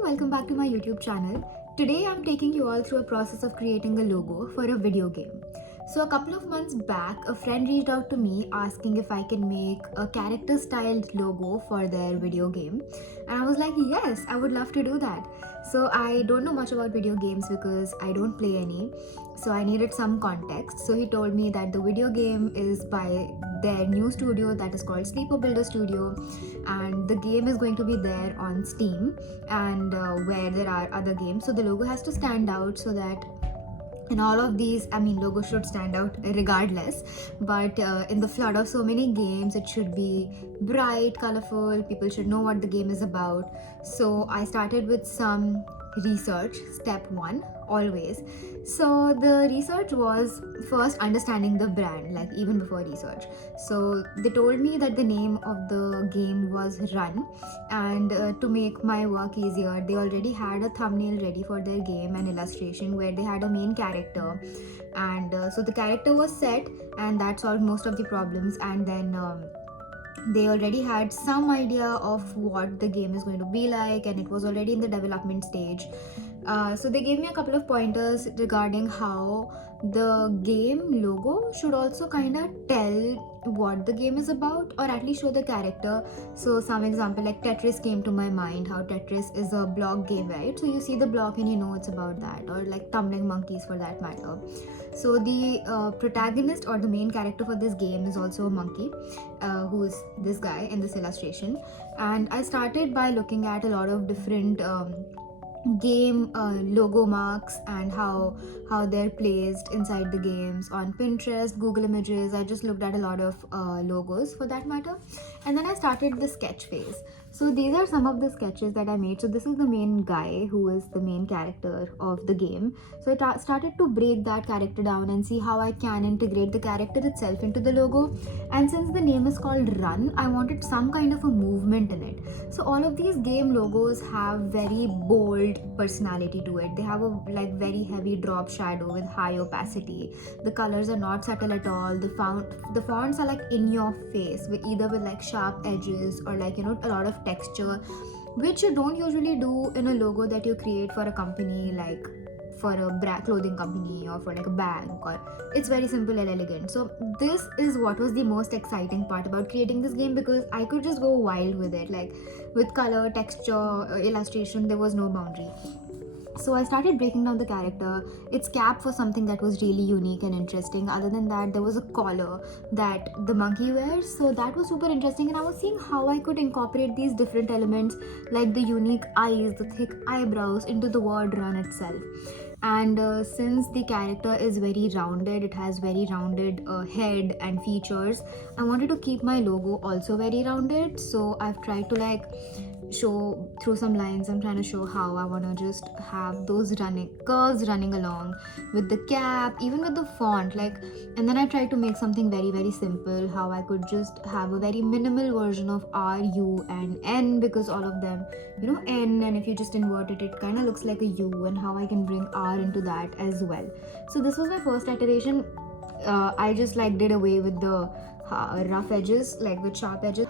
and welcome back to my YouTube channel. Today I'm taking you all through a process of creating a logo for a video game. So a couple of months back, a friend reached out to me asking if I can make a character styled logo for their video game. And I was like, yes, I would love to do that. So I don't know much about video games because I don't play any. So I needed some context. So he told me that the video game is by their new studio that is called Sleeper Builder Studio, and the game is going to be there on Steam and where there are other games. So the logo has to stand out so that in all of these, logo should stand out regardless, but in the flood of so many games, it should be bright, colorful, people should know what the game is about. So I started with some research, step one, always. So the research was first understanding the brand, like even before research. So they told me that the name of the game was Run, and to make my work easier, they already had a thumbnail ready for their game and illustration where they had a main character, and so the character was set, and that solved most of the problems. And then they already had some idea of what the game is going to be like, and it was already in the development stage. So they gave me a couple of pointers regarding how the game logo should also kind of tell what the game is about, or at least show the character. So some example like Tetris came to my mind, how Tetris is a block game, right? So you see the block and you know it's about that, or like Tumbling Monkeys for that matter. So the protagonist or the main character for this game is also a monkey, who is this guy in this illustration. And I started by looking at a lot of different game logo marks and how they're placed inside the games on Pinterest, Google Images. I just looked at a lot of logos for that matter, and then I started the sketch phase. So these are some of the sketches that I made. So this is the main guy who is the main character of the game. So I started to break that character down and see how I can integrate the character itself into the logo. And since the name is called Run, I wanted some kind of a movement in it. So all of these game logos have very bold personality to it. They have a like very heavy drop shadow with high opacity. The colors are not subtle at all. The fonts are like in your face, with either with like sharp edges or like a lot of texture, which you don't usually do in a logo that you create for a company, like for a clothing company or for like a bank, or it's very simple and elegant. So this is what was the most exciting part about creating this game, because I could just go wild with it, like with color, texture, illustration. There was no boundary. So I started breaking down the character. Its cap was something that was really unique and interesting. Other than that, there was a collar that the monkey wears, so that was super interesting. And I was seeing how I could incorporate these different elements, like the unique eyes, the thick eyebrows, into the word Run itself. And since the character is very rounded, it has very rounded head and features, I wanted to keep my logo also very rounded. So I've tried to like show through some lines. I'm trying to show how I want to just have those curves running along with the cap, even with the font, like. And then I tried to make something very, very simple, how I could just have a very minimal version of R, U and N, because all of them, N, and if you just invert it, it kind of looks like a U, and how I can bring R into that as well. So this was my first iteration. I just like did away with the rough edges, like with sharp edges,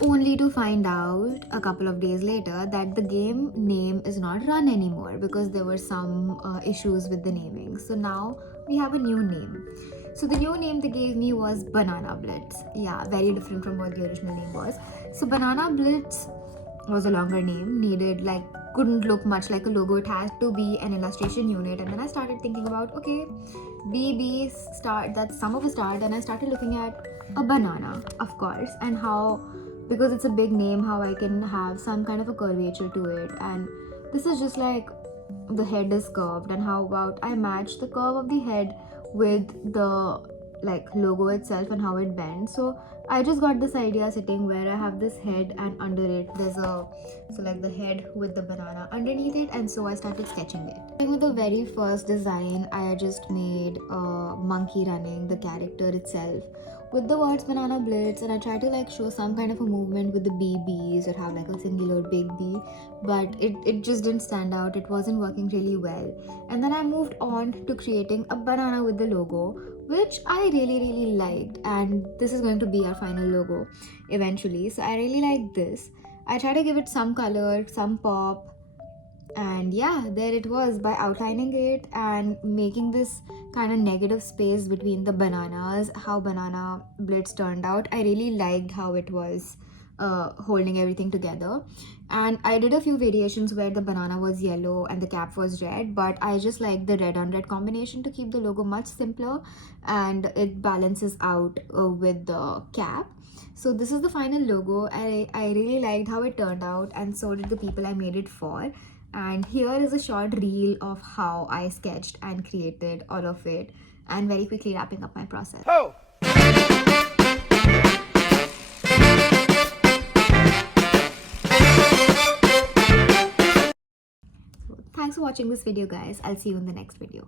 only to find out a couple of days later that the game name is not Run anymore, because there were some issues with the naming. So now we have a new name. So the new name they gave me was Banana Blitz. Yeah, very different from what the original name was. So Banana Blitz was a longer name, couldn't look much like a logo. It had to be an illustration unit. And then I started thinking about, okay, BB start, that's some of a start. And I started looking at a banana, of course, and how, because it's a big name, how I can have some kind of a curvature to it. And this is just like the head is curved, and how about I match the curve of the head with the like logo itself and how it bends. So I just got this idea sitting where I have this head, and under it there's like the head with the banana underneath it. And so I started sketching it. With the very first design, I just made a monkey running, the character itself, with the words Banana Blitz, and I tried to like show some kind of a movement with the BBs, or have like a singular big B, but it just didn't stand out. It wasn't working really well. And then I moved on to creating a banana with the logo, which I really, really liked, and this is going to be our final logo eventually. So I really like this. I try to give it some color, some pop, And yeah, there it was. By outlining it and making this kind of negative space between the bananas, how banana blitz turned out, I really liked how it was holding everything together. And I did a few variations where the banana was yellow and the cap was red, but I just like the red on red combination to keep the logo much simpler, and it balances out with the cap. So this is the final logo. I really liked how it turned out, and so did the people I made it for. And here is a short reel of how I sketched and created all of it, and very quickly wrapping up my process. Oh! Thanks for watching this video, guys. I'll see you in the next video.